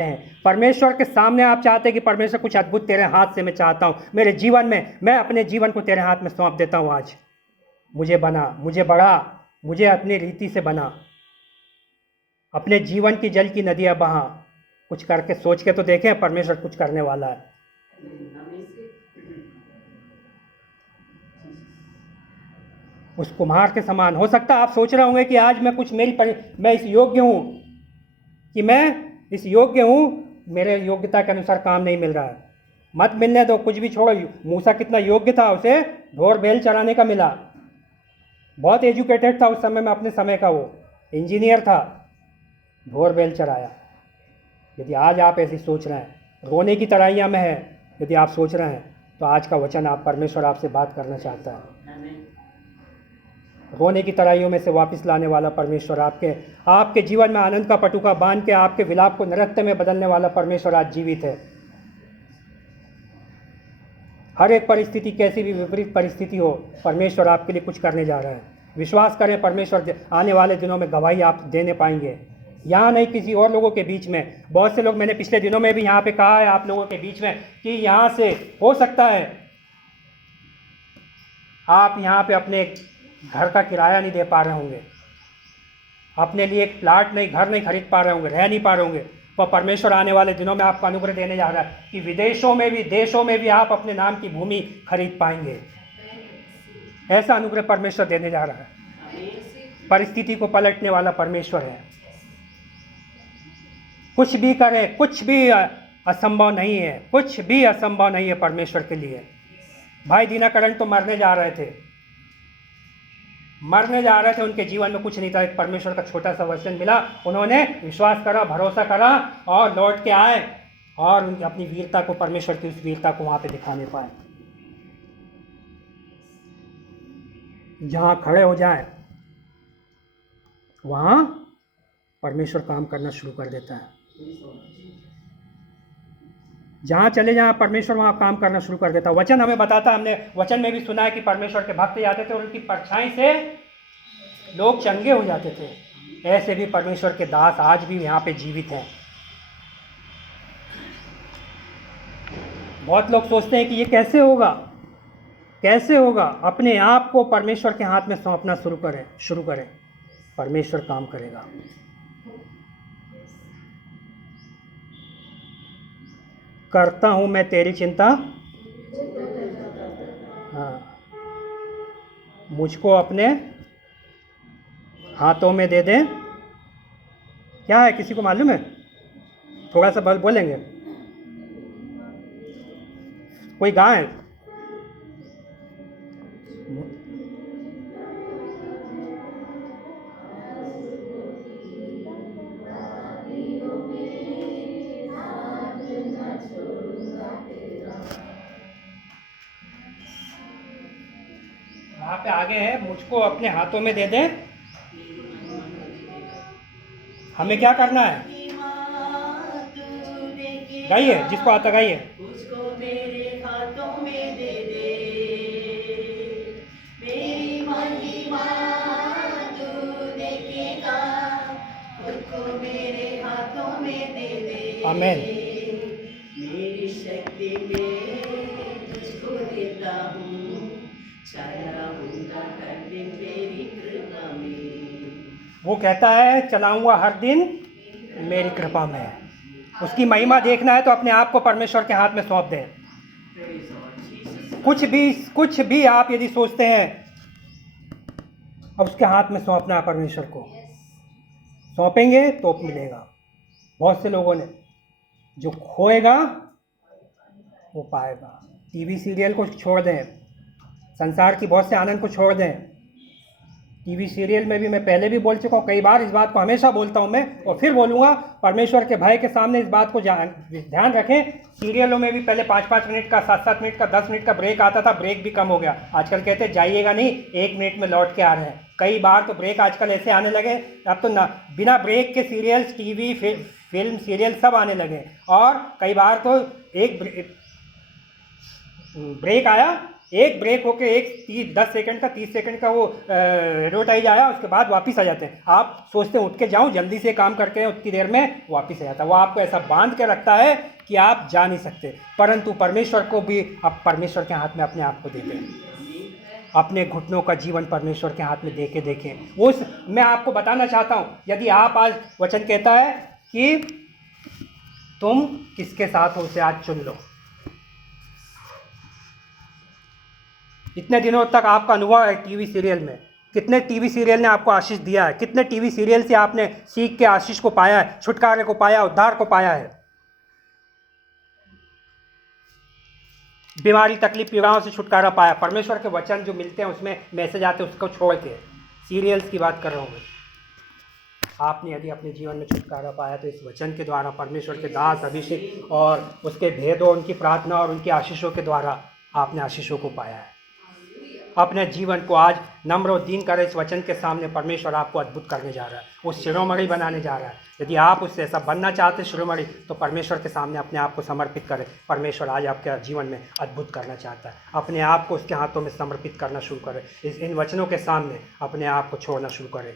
हैं। परमेश्वर के सामने आप चाहते हैं कि परमेश्वर कुछ अद्भुत तेरे हाथ से मैं चाहता हूँ मेरे जीवन में, मैं अपने जीवन को तेरे हाथ में सौंप देता हूँ। आज मुझे बना, मुझे बढ़ा, मुझे अपनी रीति से बना, अपने जीवन की जल की नदियाँ बहा। कुछ करके सोच के तो देखें, परमेश्वर कुछ करने वाला है। उस कुम्हार के समान हो सकता है आप सोच रहे होंगे कि आज मैं कुछ मैं इस योग्य हूँ, कि मैं इस योग्य हूँ, मेरे योग्यता के अनुसार काम नहीं मिल रहा है। मत मिलने दो, कुछ भी छोड़ो। मूसा कितना योग्य था, उसे ढोर बैल चराने का मिला। बहुत एजुकेटेड था उस समय में, अपने समय का वो इंजीनियर था, ढोर बैल चराया। यदि आज आप ऐसी सोच रहे हैं, रोने की तराइयाँ में है, यदि आप सोच रहे हैं, तो आज का वचन आप परमेश्वर आपसे बात करना चाहता है। रोने की तराइयों में से वापस लाने वाला परमेश्वर, आपके जीवन में आनंद का पटुका बांध के आपके विलाप को नृत्य में बदलने वाला परमेश्वर आज जीवित है। हर एक परिस्थिति, कैसी भी विपरीत परिस्थिति हो, परमेश्वर आपके लिए कुछ करने जा रहा है। विश्वास करें, परमेश्वर आने वाले दिनों में गवाही आप देने पाएंगे। यहाँ नहीं, किसी और लोगों के बीच में। बहुत से लोग, मैंने पिछले दिनों में भी यहाँ पे कहा है आप लोगों के बीच में, कि यहाँ से हो सकता है आप यहाँ पे अपने घर का किराया नहीं दे पा रहे होंगे, अपने लिए एक प्लाट नहीं, घर नहीं खरीद पा रहे होंगे, रह नहीं पा रहे होंगे, पर परमेश्वर आने वाले दिनों में आपको अनुग्रह देने जा रहा है कि विदेशों में भी, देशों में भी आप अपने नाम की भूमि खरीद पाएंगे। ऐसा अनुग्रह परमेश्वर देने जा रहा है। परिस्थिति को पलटने वाला परमेश्वर है। कुछ भी करें, कुछ भी असंभव नहीं है, कुछ भी असंभव नहीं है परमेश्वर के लिए। भाई दीनाकरण तो मरने जा रहे थे, उनके जीवन में कुछ नहीं था। एक परमेश्वर का छोटा सा वचन मिला, उन्होंने विश्वास करा, भरोसा करा और लौट के आए, और उनकी अपनी वीरता को, परमेश्वर की उस वीरता को वहां पे दिखाने पाए। जहां खड़े हो जाए वहां परमेश्वर काम करना शुरू कर देता है। जहाँ चले जाएं परमेश्वर वहाँ काम करना शुरू कर देता है। वचन हमें बताता है, हमने वचन में भी सुना है कि परमेश्वर के भक्त जाते थे और उनकी परछाई से लोग चंगे हो जाते थे। ऐसे भी परमेश्वर के दास आज भी यहाँ पे जीवित हैं। बहुत लोग सोचते हैं कि ये कैसे होगा। अपने आप को परमेश्वर के हाथ में सौंपना शुरू करें, परमेश्वर काम करेगा। करता हूं मैं तेरी चिंता, हाँ, मुझको अपने हाथों में दे दे। क्या है, किसी को मालूम है? थोड़ा सा बोलेंगे, कोई गाय? वहां पे आगे है, मुझको अपने हाथों में दे दे। हमें क्या करना है? गाइए, जिसको आता गाइए। उसको मेरे हाथों में दे दे, मेरी महिमा तू देखेगा, उसको मेरे हाथों में दे दे। आमीन। मेरी शक्ति में तुझको देता हूँ, चलाऊंगा हर दिन तेरी कृपा में। वो कहता है चलाऊंगा हर दिन मेरी कृपा में। उसकी महिमा देखना है तो अपने आप को परमेश्वर के हाथ में सौंप दें। कुछ भी आप यदि सोचते हैं, अब उसके हाथ में सौंपना है परमेश्वर को। सौंपेंगे तो मिलेगा। बहुत से लोगों ने, जो खोएगा वो पाएगा। टीवी सीरियल को छोड़ दें, संसार की बहुत से आनंद को छोड़ दें। टीवी सीरियल में भी मैं पहले भी बोल चुका हूँ, कई बार इस बात को हमेशा बोलता हूँ मैं, और फिर बोलूँगा। परमेश्वर के भय के सामने इस बात को ध्यान रखें। सीरियलों में भी पहले 5-5 मिनट का, 7-7 मिनट का, 10 मिनट का ब्रेक आता था। ब्रेक भी कम हो गया। आजकल कहते हैं जाइएगा नहीं, 1 मिनट में लौट के आ रहे हैं। कई बार तो ब्रेक आजकल ऐसे आने लगे, अब तो ना बिना ब्रेक के सीरियल्स, टीवी, फिल्म, सीरियल सब आने लगे। और कई बार तो एक ब्रेक आया एक ब्रेक होके एक 10 सेकंड का 30 सेकंड का वो एडवर्टाइज आया, उसके बाद वापस आ जाते हैं। आप सोचते हैं उठ के जाऊं, जल्दी से काम करके उतनी देर में वापस आ जाता है। वो आपको ऐसा बांध के रखता है कि आप जा नहीं सकते। परंतु परमेश्वर को भी आप परमेश्वर के हाथ में अपने आप को देते हैं। अपने घुटनों का जीवन परमेश्वर के हाथ में दे के देखें। उस मैं आपको बताना चाहता हूँ, यदि आप आज वचन कहता है कि तुम किसके साथ हो उसे आज चुन लो। इतने दिनों तक आपका अनुभव है टीवी सीरियल में, कितने टीवी सीरियल ने आपको आशीष दिया है, कितने टीवी सीरियल से आपने सीख के आशीष को पाया है, छुटकारे को पाया, उद्धार को पाया है। बीमारी तकलीफ पीड़ाओं से छुटकारा पाया। परमेश्वर के वचन जो मिलते हैं उसमें मैसेज आते हैं, उसको छोड़ के सीरियल्स की बात कर रहा हूँ मैं। आपने यदि अपने जीवन में छुटकारा पाया तो इस वचन के द्वारा, परमेश्वर के दास अभिषेक और उसके भेदों, उनकी प्रार्थना और उनकी आशीषों के द्वारा आपने आशीषों को पाया है। अपने जीवन को आज नम्र और दीन करें इस वचन के सामने। परमेश्वर आपको अद्भुत करने जा रहा है, वो शिरोमणि बनाने जा रहा है। यदि आप उससे ऐसा बनना चाहते शिरोमणि, तो परमेश्वर के सामने अपने आप को समर्पित करें। परमेश्वर आज आपके जीवन में अद्भुत करना चाहता है। अपने आप को उसके हाथों में समर्पित करना शुरू करें। इन वचनों के सामने अपने आप को छोड़ना शुरू करें।